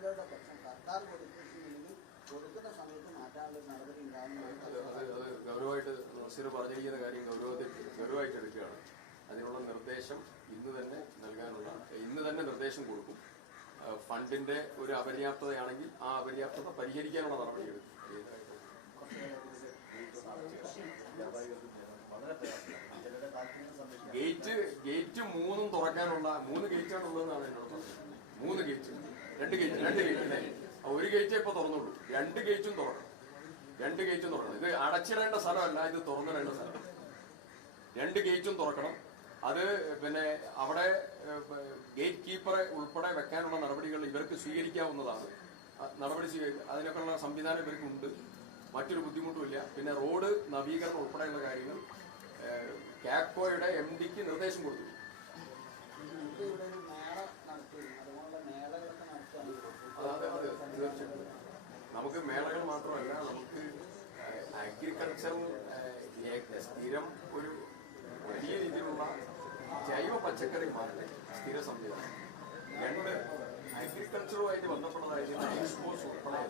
നടപടികളുടെ പ്രശ്നം സർക്കാർ കൊടുത്തിട്ടുണ്ടെങ്കിൽ കൊടുക്കുന്ന സമയത്ത് മാറ്റാനുള്ള നടപടി ഉണ്ടാകുന്നതാണ്. അത് ഗൗരവമായിട്ട് നസീർ പറഞ്ഞിരിക്കുന്ന കാര്യം ഗൗരവമായിട്ട് എടുക്കുകയാണ്. അതിനുള്ള നിർദ്ദേശം ഇന്ന് തന്നെ നിർദ്ദേശം കൊടുക്കും. ഫണ്ടിന്റെ ഒരു അപര്യാപ്തതയാണെങ്കിൽ ആ അപര്യാപ്തത പരിഹരിക്കാനുള്ള നടപടിയെടുക്കും. ഗേറ്റ് 3 തുറക്കാനുള്ള 3 ഗേറ്റാണ് ഉള്ളതെന്നാണ് എന്നോട് പറഞ്ഞത്. 3 ഗേറ്റ്, 2 ഗേറ്റ് അല്ലേ? ഒരു ഗേറ്റേ ഇപ്പൊ തുറന്നുള്ളൂ. 2 ഗേറ്റും തുറക്കണം. ഇത് അടച്ചിടേണ്ട സ്ഥലമല്ല, ഇത് തുറന്നിടേണ്ട സ്ഥലം. 2 ഗേറ്റും തുറക്കണം. അത് പിന്നെ അവിടെ ഗേറ്റ് കീപ്പറെ ഉൾപ്പെടെ വെക്കാനുള്ള നടപടികൾ ഇവർക്ക് സ്വീകരിക്കാവുന്നതാണ്. അതിനൊക്കെയുള്ള സംവിധാനം ഇവർക്കുണ്ട്. മറ്റൊരു ബുദ്ധിമുട്ടുമില്ല. പിന്നെ റോഡ് നവീകരണം ഉൾപ്പെടെയുള്ള കാര്യങ്ങൾ കാപ്കോയുടെ MD-ക്ക് നിർദ്ദേശം കൊടുത്തു. തീർച്ചയായിട്ടും നമുക്ക് മേളകൾ മാത്രമല്ല, നമുക്ക് അഗ്രികൾച്ചറൽ സ്ഥിരം ഒരു വലിയ രീതിയിലുള്ള ജൈവ പച്ചക്കറി മാർക്കറ്റ് സ്ഥിര സംവിധാനം. 2 അഗ്രികൾച്ചറുമായിട്ട് ബന്ധപ്പെട്ടതായിരിക്കുന്ന എക്സ്പോസ് ഉൾപ്പെടെ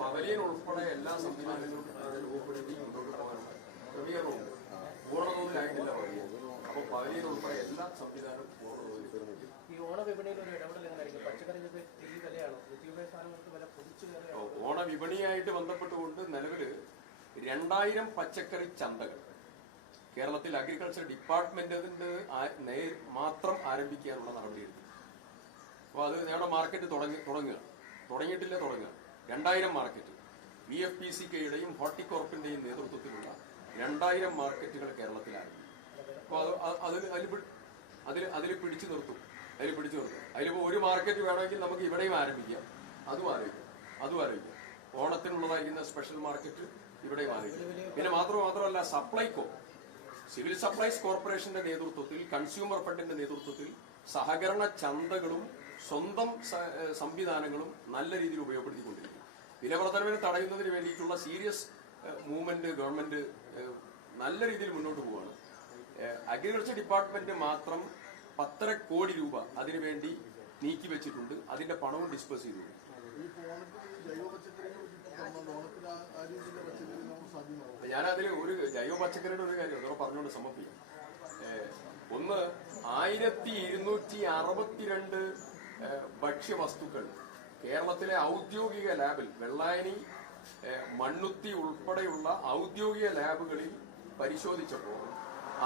പവലിയൻ ഉൾപ്പെടെ എല്ലാ സംവിധാനങ്ങളും അതിൽ ഉൾപ്പെടുത്തി മുന്നോട്ട് പോകാനുള്ള ക്രമീകരണമുണ്ട്. പൂർണ്ണതോതിലായിട്ടില്ല പവലിയൻ. അപ്പോൾ പവലിയൻ ഉൾപ്പെടെ എല്ലാ സംവിധാനവും പൂർണ്ണതോതിൽ. ഈ ഓണവിപണിയിൽ ഒരു ഇടപെടൽ എങ്ങനെയായിരിക്കും? പച്ചക്കറിക്ക് ഈ വിലയാണോ? ഓണവിപണിയായിട്ട് ബന്ധപ്പെട്ടുകൊണ്ട് നിലവിൽ 2000 പച്ചക്കറി ചന്തകൾ കേരളത്തിൽ അഗ്രികൾച്ചർ ഡിപ്പാർട്ട്മെന്റിന്റെ മാത്രം ആരംഭിക്കാനുള്ള നടപടിയെടുത്തു. അപ്പോൾ അത് ഞങ്ങളുടെ മാർക്കറ്റ് തുടങ്ങിയിട്ടില്ല. 2000 മാർക്കറ്റ് VFPCKയുടെയും ഹോർട്ടികോർപ്പിന്റെയും നേതൃത്വത്തിലുള്ള 2000 മാർക്കറ്റുകൾ കേരളത്തിൽ ആരംഭിക്കും. അപ്പോൾ അതിൽ പിടിച്ചു നിർത്തും. അതിലിപ്പോൾ ഒരു മാർക്കറ്റ് വേണമെങ്കിൽ നമുക്ക് ഇവിടെയും ആരംഭിക്കാം. അതും ആരംഭിക്കാം. ഓണത്തിനുള്ളതായിരിക്കുന്ന സ്പെഷ്യൽ മാർക്കറ്റ് ഇവിടെയും ആരംഭിക്കും. പിന്നെ മാത്രമല്ല സപ്ലൈകോ, സിവിൽ സപ്ലൈസ് കോർപ്പറേഷന്റെ നേതൃത്വത്തിൽ, കൺസ്യൂമർ ഫണ്ടിന്റെ നേതൃത്വത്തിൽ സഹകരണ ചന്തകളും സ്വന്തം സംവിധാനങ്ങളും നല്ല രീതിയിൽ ഉപയോഗപ്പെടുത്തിക്കൊണ്ടിരിക്കും. വിലവർദ്ധനവിനെ തടയുന്നതിന് വേണ്ടിയിട്ടുള്ള സീരിയസ് മൂവ്മെന്റ് ഗവൺമെന്റ് നല്ല രീതിയിൽ മുന്നോട്ട് പോവുകയാണ്. അഗ്രികൾച്ചർ ഡിപ്പാർട്ട്മെന്റ് മാത്രം 10.5 കോടി രൂപ അതിനുവേണ്ടി നീക്കി വെച്ചിട്ടുണ്ട്. അതിന്റെ പണവും ഡിസ്പേഴ്സ് ചെയ്തിട്ടുണ്ട്. ഞാനതിൽ ഒരു ജൈവ പച്ചക്കറിയുടെ ഒരു കാര്യം അതോടെ പറഞ്ഞുകൊണ്ട് സമർപ്പിക്കാം. ഒന്ന് 1262 ഭക്ഷ്യവസ്തുക്കൾ കേരളത്തിലെ ഔദ്യോഗിക ലാബിൽ, വെള്ളായണി, മണ്ണുത്തി ഉൾപ്പെടെയുള്ള ഔദ്യോഗിക ലാബുകളിൽ പരിശോധിച്ചപ്പോൾ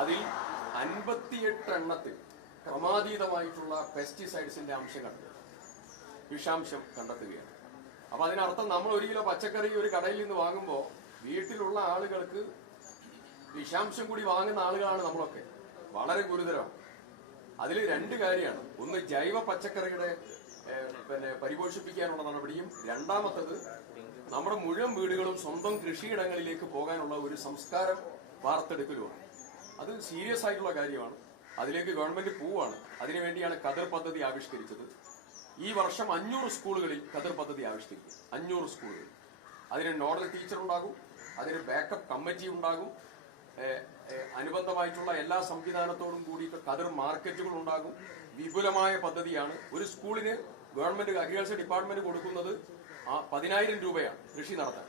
അതിൽ 58 എണ്ണത്തിൽ ക്രമാതീതമായിട്ടുള്ള പെസ്റ്റിസൈഡ്സിന്റെ വിഷാംശം കണ്ടെത്തുകയാണ്. അപ്പൊ അതിനർത്ഥം നമ്മൾ 1 കിലോ പച്ചക്കറി ഒരു കടയിൽ നിന്ന് വാങ്ങുമ്പോൾ വീട്ടിലുള്ള ആളുകൾക്ക് വിഷാംശം കൂടി വാങ്ങുന്ന ആളുകളാണ് നമ്മളൊക്കെ. വളരെ ഗുരുതരമാണ്. അതിൽ 2 കാര്യമാണ്. ഒന്ന്, ജൈവ പച്ചക്കറിയുടെ പരിപോഷിപ്പിക്കാനുള്ള നടപടിയും, രണ്ടാമത്തത് നമ്മുടെ മുഴുവൻ വീടുകളും സ്വന്തം കൃഷിയിടങ്ങളിലേക്ക് പോകാനുള്ള ഒരു സംസ്കാരം വാർത്തെടുക്കലുമാണ്. അത് സീരിയസ് ആയിട്ടുള്ള കാര്യമാണ്. അതിലേക്ക് ഗവൺമെന്റ് പോവുകയാണ്. അതിനുവേണ്ടിയാണ് കതിർ പദ്ധതി ആവിഷ്കരിച്ചത്. ഈ വർഷം 500 സ്കൂളുകളിൽ കതിർ പദ്ധതി ആവിഷ്കരിക്കും. 500 സ്കൂളുകളിൽ. അതിന് നോഡൽ ടീച്ചർ ഉണ്ടാകും, അതിന് ബാക്കപ്പ് കമ്മിറ്റി ഉണ്ടാകും, അനുബന്ധമായിട്ടുള്ള എല്ലാ സംവിധാനത്തോടും കൂടി കതിർ മാർക്കറ്റുകൾ ഉണ്ടാകും. വിപുലമായ പദ്ധതിയാണ്. ഒരു സ്കൂളിന് ഗവൺമെന്റ് അഗ്രികൾച്ചർ ഡിപ്പാർട്ട്മെന്റ് കൊടുക്കുന്നത് 10,000 രൂപയാണ് കൃഷി നടത്താൻ.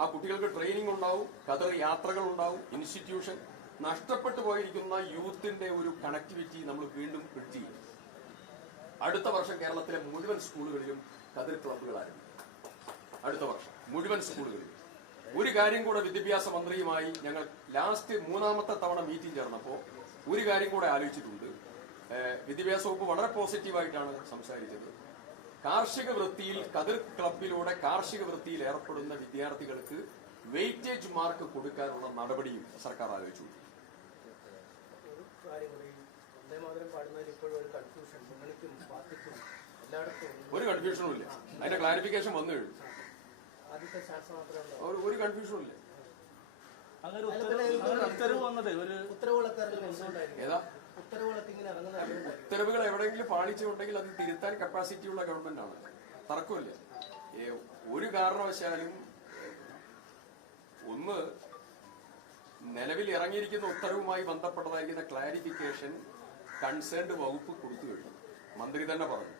ആ കുട്ടികൾക്ക് ട്രെയിനിങ് ഉണ്ടാവും, കതിർ യാത്രകൾ ഉണ്ടാവും, ഇൻസ്റ്റിറ്റ്യൂഷൻ. നഷ്ടപ്പെട്ടു പോയിരിക്കുന്ന യൂത്തിന്റെ ഒരു കണക്ടിവിറ്റി നമ്മൾ വീണ്ടും ബിൽഡ് ചെയ്യും. അടുത്ത വർഷം കേരളത്തിലെ മുഴുവൻ സ്കൂളുകളിലും കതിർ ക്ലബ്ബുകൾ ആരംഭിക്കും. അടുത്ത വർഷം മുഴുവൻ സ്കൂളുകളിലും. ഒരു കാര്യം കൂടെ വിദ്യാഭ്യാസ മന്ത്രിയുമായി ഞങ്ങൾ ലാസ്റ്റ് 3ാമത്തെ തവണ മീറ്റിംഗ് ചേർന്നപ്പോൾ ഒരു കാര്യം കൂടെ ആലോചിച്ചിട്ടുണ്ട്. വിദ്യാഭ്യാസ വകുപ്പ് വളരെ പോസിറ്റീവായിട്ടാണ് സംസാരിച്ചത്. കാർഷിക വൃത്തിയിൽ കതിർ ക്ലബിലൂടെ കാർഷിക വൃത്തിയിൽ ഏർപ്പെടുന്ന വിദ്യാർത്ഥികൾക്ക് വെയിറ്റേജ് മാർക്ക് കൊടുക്കാനുള്ള നടപടിയും സർക്കാർ ആലോചിച്ചു. ഒരു കൺഫ്യൂഷനും ഇല്ല. അതിന്റെ ക്ലാരിഫിക്കേഷൻ വന്നു കഴിഞ്ഞു. ഒരു കൺഫ്യൂഷനും ഇല്ല. ഏതാ ഉത്തരവുകൾ എവിടെയെങ്കിലും പാളിച്ചുണ്ടെങ്കിൽ അത് തിരുത്താൻ കപ്പാസിറ്റി ഉള്ള ഗവൺമെന്റ് ആണ്. തർക്കമില്ല. ഒരു കാരണവശാലും ഒന്ന്, നിലവിൽ ഇറങ്ങിയിരിക്കുന്ന ഉത്തരവുമായി ബന്ധപ്പെട്ടതായിരിക്കുന്ന ക്ലാരിഫിക്കേഷൻ കൺസേൺഡ് വകുപ്പ് കൊടുത്തു കഴിഞ്ഞു. മന്ത്രി തന്നെ പറഞ്ഞു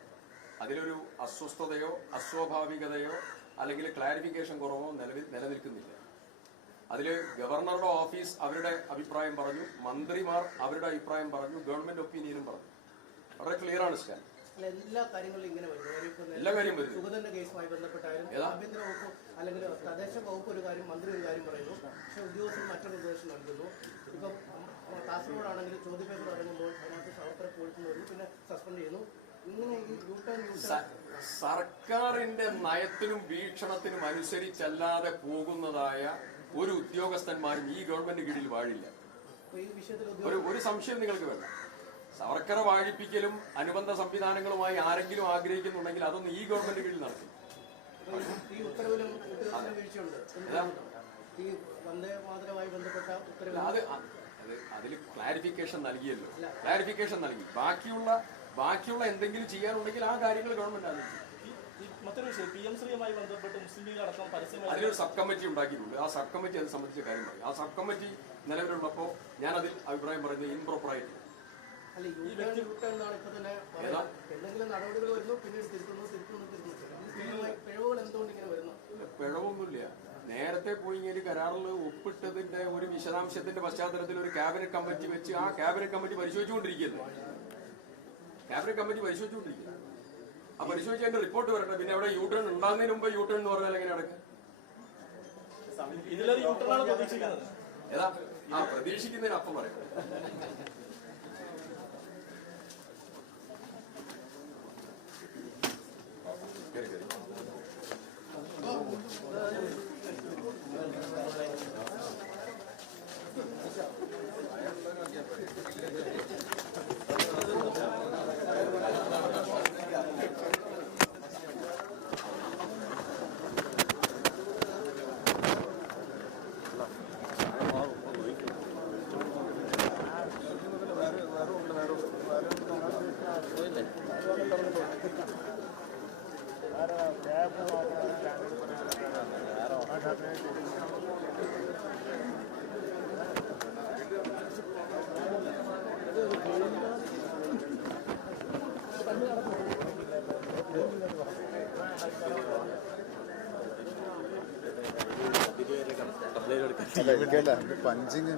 അതിലൊരു അസ്വസ്ഥതയോ അസ്വാഭാവികതയോ അല്ലെങ്കിൽ ക്ലാരിഫിക്കേഷൻ കുറവോ നിലനിൽക്കുന്നില്ല. അതിൽ ഗവർണറുടെ ഓഫീസ് അവരുടെ അഭിപ്രായം പറഞ്ഞു, മന്ത്രിമാർ അവരുടെ അഭിപ്രായം പറഞ്ഞു, ഗവൺമെന്റ് ഒപ്പീനിയനും പറഞ്ഞു. വളരെ ക്ലിയർ ആണ് സ്റ്റാൻഡ്. എല്ലാ കാര്യങ്ങളിലും ഇങ്ങനെ എല്ലാ കാര്യം വരുന്നു. സുഗതന്റെ കേസുമായി ബന്ധപ്പെട്ടായാലും ആഭ്യന്തര വകുപ്പ് അല്ലെങ്കിൽ തദ്ദേശ വകുപ്പ് ഒരു കാര്യം, മന്ത്രി ഒരു കാര്യം പറയുന്നു, പക്ഷെ ഉദ്യോഗസ്ഥർ മറ്റൊരു നിർദ്ദേശം നൽകുന്നു. ഇപ്പം കാസർഗോഡാണെങ്കിൽ ചോദ്യപേപ്പർ ഇറങ്ങുമ്പോൾ അതിനകത്ത് സഹോദര പോലീസിന് വരുന്നു, പിന്നെ സസ്പെൻഡ് ചെയ്യുന്നു. ഇങ്ങനെ ഈ സർക്കാരിന്റെ നയത്തിനും വീക്ഷണത്തിനും അനുസരിച്ചല്ലാതെ പോകുന്നതായ ഒരു ഉദ്യോഗസ്ഥന്മാരും ഈ ഗവൺമെന്റ് കീഴിൽ വാഴില്ല. ഒരു സംശയം നിങ്ങൾക്ക് വേണ്ട. സർക്കാർ വാഴിപ്പിക്കലും അനുബന്ധ സംവിധാനങ്ങളുമായി ആരെങ്കിലും ആഗ്രഹിക്കുന്നുണ്ടെങ്കിൽ അതൊന്നും ഈ ഗവൺമെന്റ് കീഴിൽ നടക്കും. ഈ ഉത്തരവിലും വീഴ്ചയുണ്ട്. ഈ വന്ദേമാതരവുമായി ബന്ധപ്പെട്ട ഉത്തരവ് അതിൽ ക്ലാരിഫിക്കേഷൻ നൽകിയല്ലോ, ക്ലാരിഫിക്കേഷൻ നൽകി. ബാക്കിയുള്ള എന്തെങ്കിലും ചെയ്യാനുണ്ടെങ്കിൽ ആ കാര്യങ്ങൾ ഗവൺമെന്റ് ആലോചിക്കും. മറ്റൊരു വിഷയം, PM ശ്രീയുമായി ബന്ധപ്പെട്ട് മുസ്ലിം ലീഗ് അടക്കം പരസ്യമായി അതിലൊരു സബ് കമ്മിറ്റി ഉണ്ടാക്കിയിട്ടുണ്ട്. ആ സബ് കമ്മിറ്റി അത് സംബന്ധിച്ച കാര്യം പറയും. ആ സബ് കമ്മിറ്റി നിലവിലുള്ളപ്പോൾ ഞാൻ അതിൽ അഭിപ്രായം പറയുന്നത് ഇംപ്രോപ്പറായിട്ട്. എന്തെങ്കിലും നടപടികൾ വരുന്നു, പിന്നീട് പിഴവുകൾ എന്തുകൊണ്ട് ഇങ്ങനെ വരുന്നു? പിഴവൊന്നുമില്ല. നേരത്തെ പോയി ഇങ്ങനെ കരാറിൽ ഒപ്പിട്ടതിന്റെ ഒരു വിശദാംശത്തിന്റെ പശ്ചാത്തലത്തിൽ ഒരു ക്യാബിനറ്റ് കമ്മിറ്റി വെച്ച് ആ ക്യാബിനറ്റ് കമ്മിറ്റി പരിശോധിച്ചുകൊണ്ടിരിക്കുന്നത്. ആ പരിശോധിച്ചതിന്റെ റിപ്പോർട്ട് വരട്ടെ. പിന്നെ അവിടെ യൂട്ടേൺ ഉണ്ടാകുന്നതിന് മുമ്പ് യൂട്ടേൺ എന്ന് പറഞ്ഞാൽ എങ്ങനെ നടക്കും? ഏതാ പ്രതീക്ഷിക്കുന്നതിന് അപ്പം പറയാം. പഞ്ചിങ്